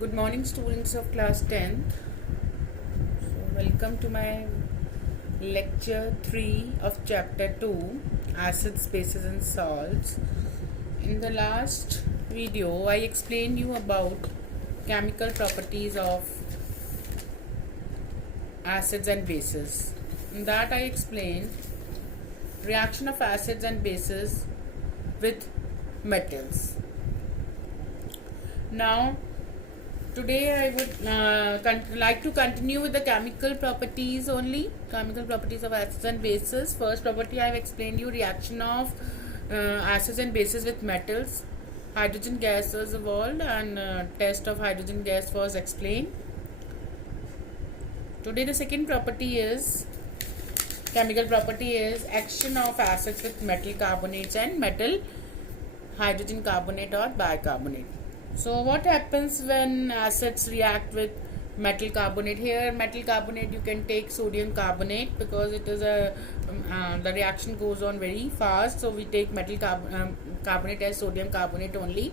Good morning, students of class 10th. Welcome to my lecture 3 of chapter 2, acids, bases and salts. In the last video, I explained you about chemical properties of acids and bases. In that I explained reaction of acids and bases with metals. Now today I would like to continue with the chemical properties only. Chemical properties of acids and bases. First property I have explained you, reaction of acids and bases with metals. Hydrogen gas was evolved and test of hydrogen gas was explained. Today the second property is, chemical property is action of acids with metal carbonates and metal hydrogen carbonate or bicarbonate. So what happens when acids react with metal carbonate? Here metal carbonate, you can take sodium carbonate because it is the reaction goes on very fast, so we take metal carbonate as sodium carbonate only.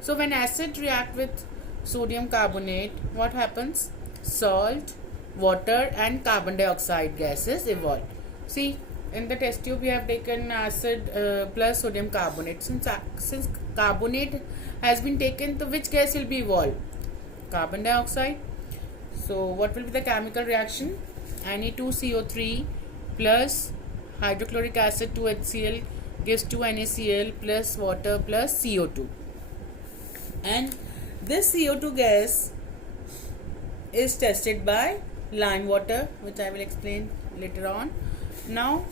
So when acid react with sodium carbonate, what happens? Salt, water and carbon dioxide gases evolve. See, in the test tube we have taken acid plus sodium carbonate. Since carbonate has been taken, so which gas will be evolved? Carbon dioxide. So what will be the chemical reaction? Na2CO3 plus hydrochloric acid 2HCl gives 2NaCl plus water plus CO2. And this CO2 gas is tested by lime water, which I will explain later on. Now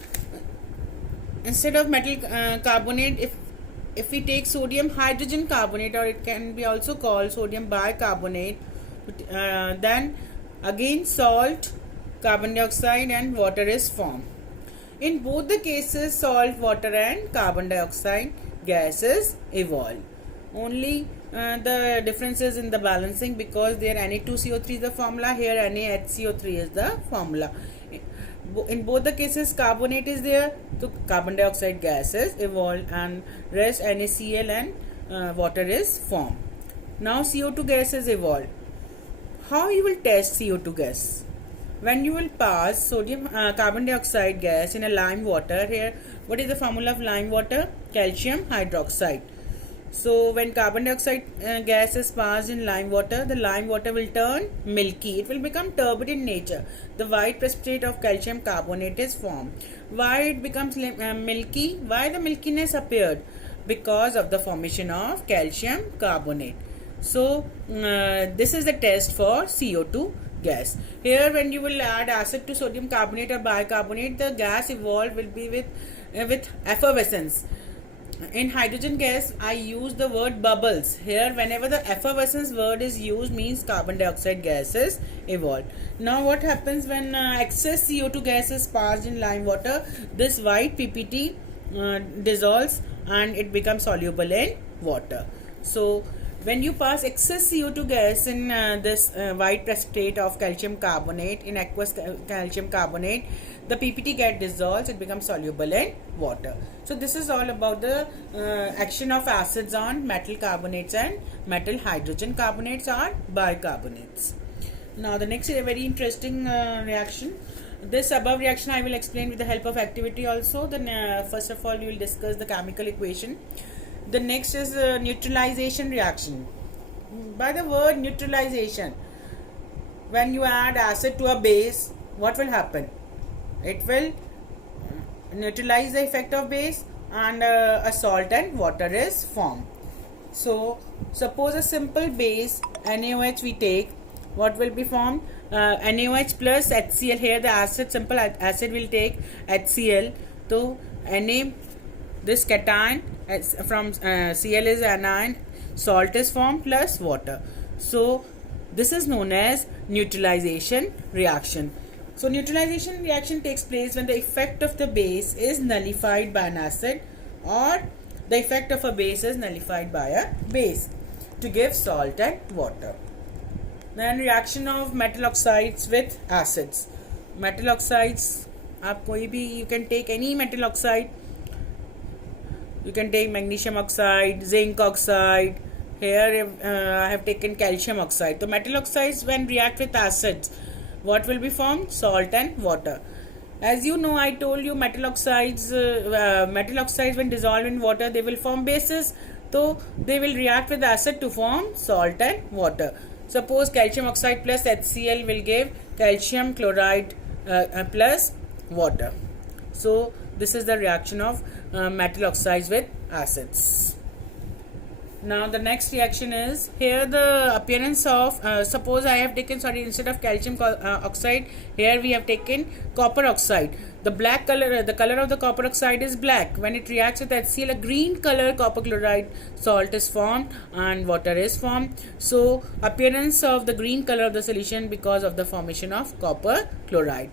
instead of metal carbonate, if we take sodium hydrogen carbonate, or it can be also called sodium bicarbonate, then again salt, carbon dioxide and water is formed. In both the cases, salt, water and carbon dioxide gases evolve. Only the difference is in the balancing, because there Na2CO3 is the formula, here NaHCO3 is the formula. In both the cases carbonate is there, so carbon dioxide gases evolve and rest NaCl and water is formed. Now CO2 gas is evolved. How you will test CO2 gas? When you will pass sodium carbon dioxide gas in a lime water, here what is the formula of lime water? Calcium hydroxide. So when carbon dioxide gas is passed in lime water, the lime water will turn milky. It will become turbid in nature. The white precipitate of calcium carbonate is formed. Why it becomes milky? Why the milkiness appeared? Because of the formation of calcium carbonate. So this is the test for CO2 gas. Here when you will add acid to sodium carbonate or bicarbonate, the gas evolved will be with effervescence. In hydrogen gas, I use the word bubbles. Here, whenever the effervescence word is used, means carbon dioxide gases evolve. Now, what happens when excess CO2 gas is passed in lime water? This white PPT dissolves and it becomes soluble in water. So, when you pass excess CO2 gas in this white precipitate of calcium carbonate, in aqueous calcium carbonate, the PPT get dissolves, it becomes soluble in water. So this is all about the action of acids on metal carbonates and metal hydrogen carbonates or bicarbonates. Now the next is a very interesting reaction. This above reaction I will explain with the help of activity also. Then first of all we will discuss the chemical equation. The next is neutralization reaction. By the word neutralization, when you add acid to a base, what will happen? It will neutralize the effect of base and a salt and water is formed. So suppose a simple base NaOH we take, what will be formed? NaOH plus HCl. Here the acid, simple acid will take HCl. So Na, this cation from Cl is anion, salt is formed plus water. So this is known as neutralization reaction. So neutralization reaction takes place when the effect of the base is nullified by an acid, or the effect of a base is nullified by a base to give salt and water. Then reaction of metal oxides with acids. Metal oxides, you can take any metal oxide. You can take magnesium oxide, zinc oxide, Here I have taken calcium oxide. So metal oxides when react with acids, what will be formed? Salt and water. As you know, I told you metal oxides when dissolved in water, they will form bases. So they will react with acid to form salt and water. Suppose calcium oxide plus HCl will give calcium chloride plus water. So this is the reaction of metal oxides with acids. Now the next reaction is, here the appearance of suppose I have taken, instead of calcium oxide, here we have taken copper oxide. The black color, the color of the copper oxide is black. When it reacts with HCl, a green color copper chloride salt is formed and water is formed. So appearance of the green color of the solution because of the formation of copper chloride.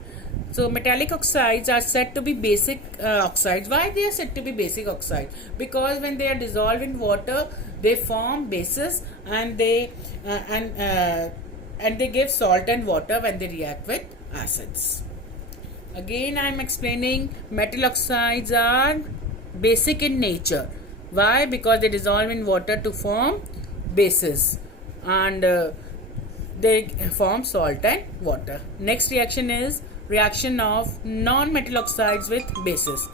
So metallic oxides are said to be basic oxides. Why they are said to be basic oxides? Because when they are dissolved in water, they form bases, and they give salt and water when they react with acids. Again, I am explaining metal oxides are basic in nature. Why? Because they dissolve in water to form bases, and they form salt and water. Next reaction is reaction of non-metal oxides with bases.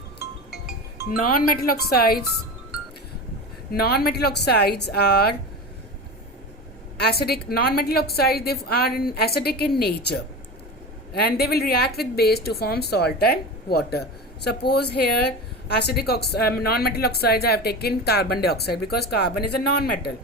Non-metal oxides are acidic. Non-metal oxides, they are acidic in nature, and they will react with base to form salt and water. Suppose here non-metal oxides, I have taken carbon dioxide because carbon is a non-metal,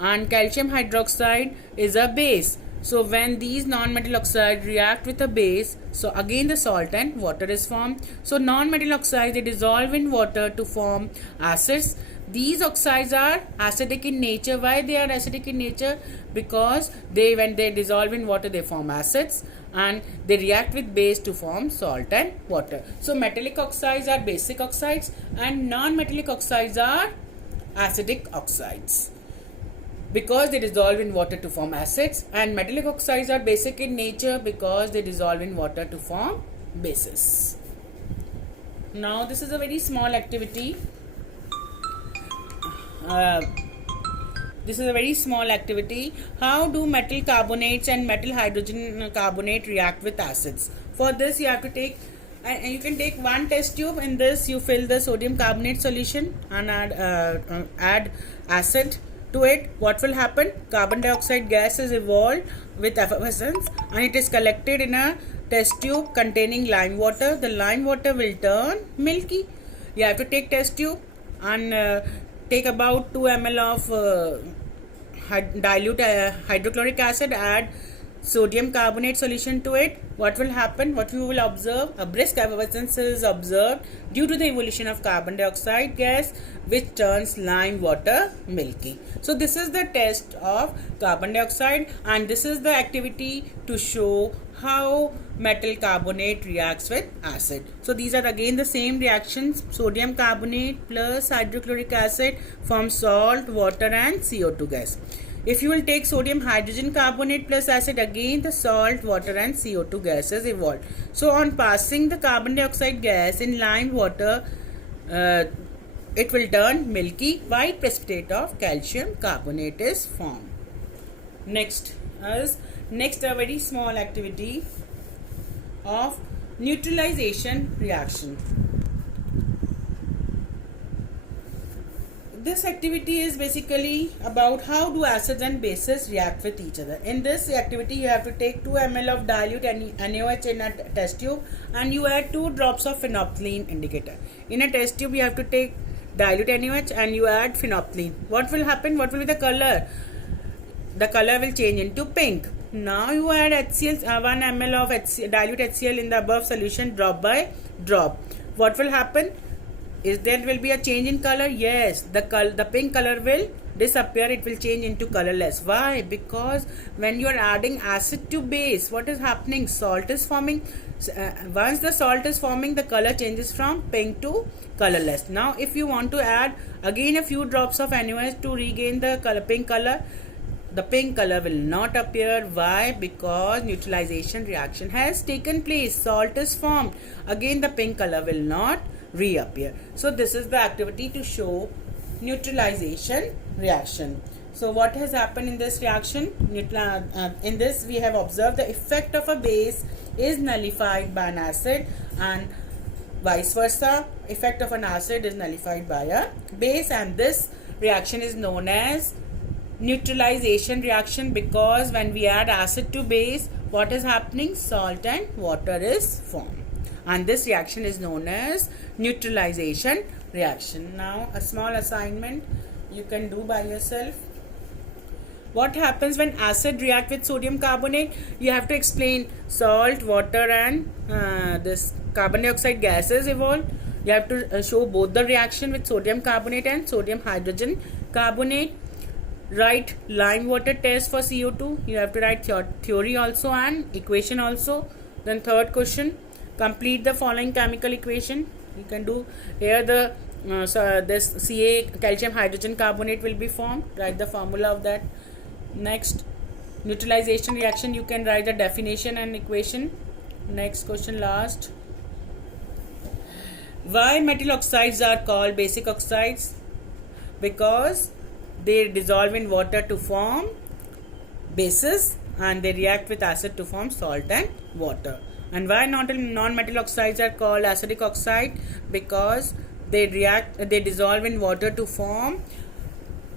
and calcium hydroxide is a base. So when these non-metal oxides react with a base, so again the salt and water is formed. So non-metal oxides, they dissolve in water to form acids. These oxides are acidic in nature. Why they are acidic in nature? Because when they dissolve in water, they form acids, and they react with base to form salt and water. So metallic oxides are basic oxides, and non-metallic oxides are acidic oxides because they dissolve in water to form acids, and metallic oxides are basic in nature because they dissolve in water to form bases. Now this is a very small activity. How do metal carbonates and metal hydrogen carbonate react with acids? For this you have to take, and you can take one test tube. In this you fill the sodium carbonate solution and add acid to it. What will happen? Carbon dioxide gas is evolved with effervescence, and it is collected in a test tube containing lime water. The lime water will turn milky. You have to take test tube and take about 2 ml of dilute hydrochloric acid, add sodium carbonate solution to it. What will happen? What you will observe? A brisk effervescence is observed due to the evolution of carbon dioxide gas, which turns lime water milky. So this is the test of carbon dioxide, and this is the activity to show how metal carbonate reacts with acid. So these are again the same reactions. Sodium carbonate plus hydrochloric acid forms salt, water and CO2 gas. If you will take sodium hydrogen carbonate plus acid, again the salt, water and CO2 gases evolved. So on passing the carbon dioxide gas in lime water, it will turn milky. White precipitate of calcium carbonate is formed. Next a very small activity of neutralization reaction. This activity is basically about how do acids and bases react with each other. In this activity, you have to take 2 ml of dilute NaOH in a test tube, and you add 2 drops of phenolphthalein indicator. In a test tube, you have to take dilute NaOH and you add phenolphthalein. What will happen? What will be the color? The color will change into pink. Now you add HCl, 1 ml of dilute HCl in the above solution, drop by drop. What will happen? There will be a change in color? Yes, the pink color will disappear. It will change into colorless. Why? Because when you are adding acid to base, what is happening? Salt is forming. Once the salt is forming, the color changes from pink to colorless. Now if you want to add again a few drops of NaOH to regain the pink color, the pink color will not appear. Why? Because neutralization reaction has taken place. Salt is formed. Again the pink color will not reappear. So this is the activity to show neutralization reaction. So what has happened in this reaction? In this we have observed the effect of a base is nullified by an acid, and vice versa, effect of an acid is nullified by a base, and this reaction is known as neutralization reaction, because when we add acid to base, what is happening? Salt and water is formed, and this reaction is known as neutralization reaction. Now a small assignment you can do by yourself. What happens when acid react with sodium carbonate? You have to explain salt, water, and this carbon dioxide gases evolve. You have to show both the reaction with sodium carbonate and sodium hydrogen carbonate. Write lime water test for CO2. You have to write theory also and equation also. Then third question, complete the following chemical equation. You can do here the this Ca calcium hydrogen carbonate will be formed. Write the formula of that. Next, neutralization reaction, you can write the definition and equation. Next question, last. Why metal oxides are called basic oxides? Because they dissolve in water to form bases, and they react with acid to form salt and water. And why non-metal oxides are called acidic oxide? Because they dissolve in water to form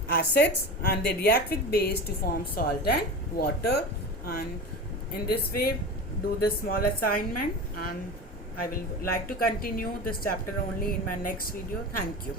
acids, and they react with base to form salt and water. And in this way, do this small assignment, and I will like to continue this chapter only in my next video. Thank you.